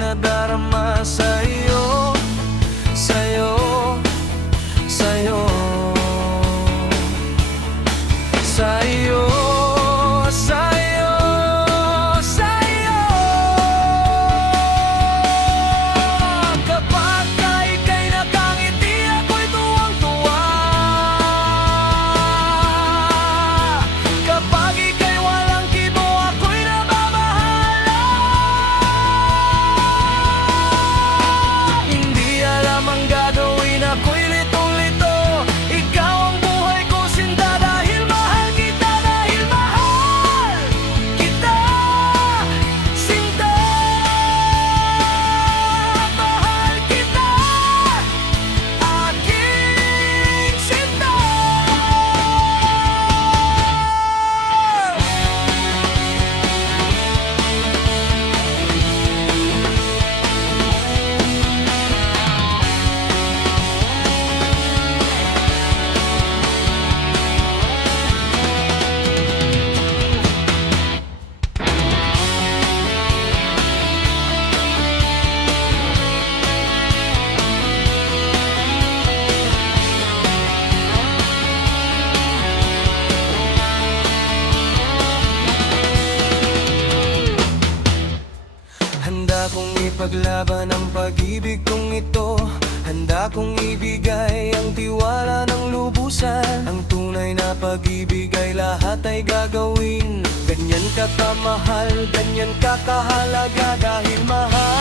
nadarama sa'yo, sa'yo, sa'yo, sa'yo, sa'yo, sa'yo. Kapag ika'y nakangiti, ako'y tuwang-tuwa. Kapag ika'y walang kibo, ako'y namamahala. Hindi alam ang gagawin, ako'y litong-lito. Ikaw ang buhay ko, sinta, dahil mahal kita, dahil mahal kita, sinta. Mahal kita, aking sinta. Handa kong ipaglaban ang pag-ibig kong ito. Handa kong ibigay ang tiwala ng lubusan. Ang tunay na pag-ibig ay lahat ay gagawin. Ganyan ka kamahal, ganyan ka kahalaga, dahil mahal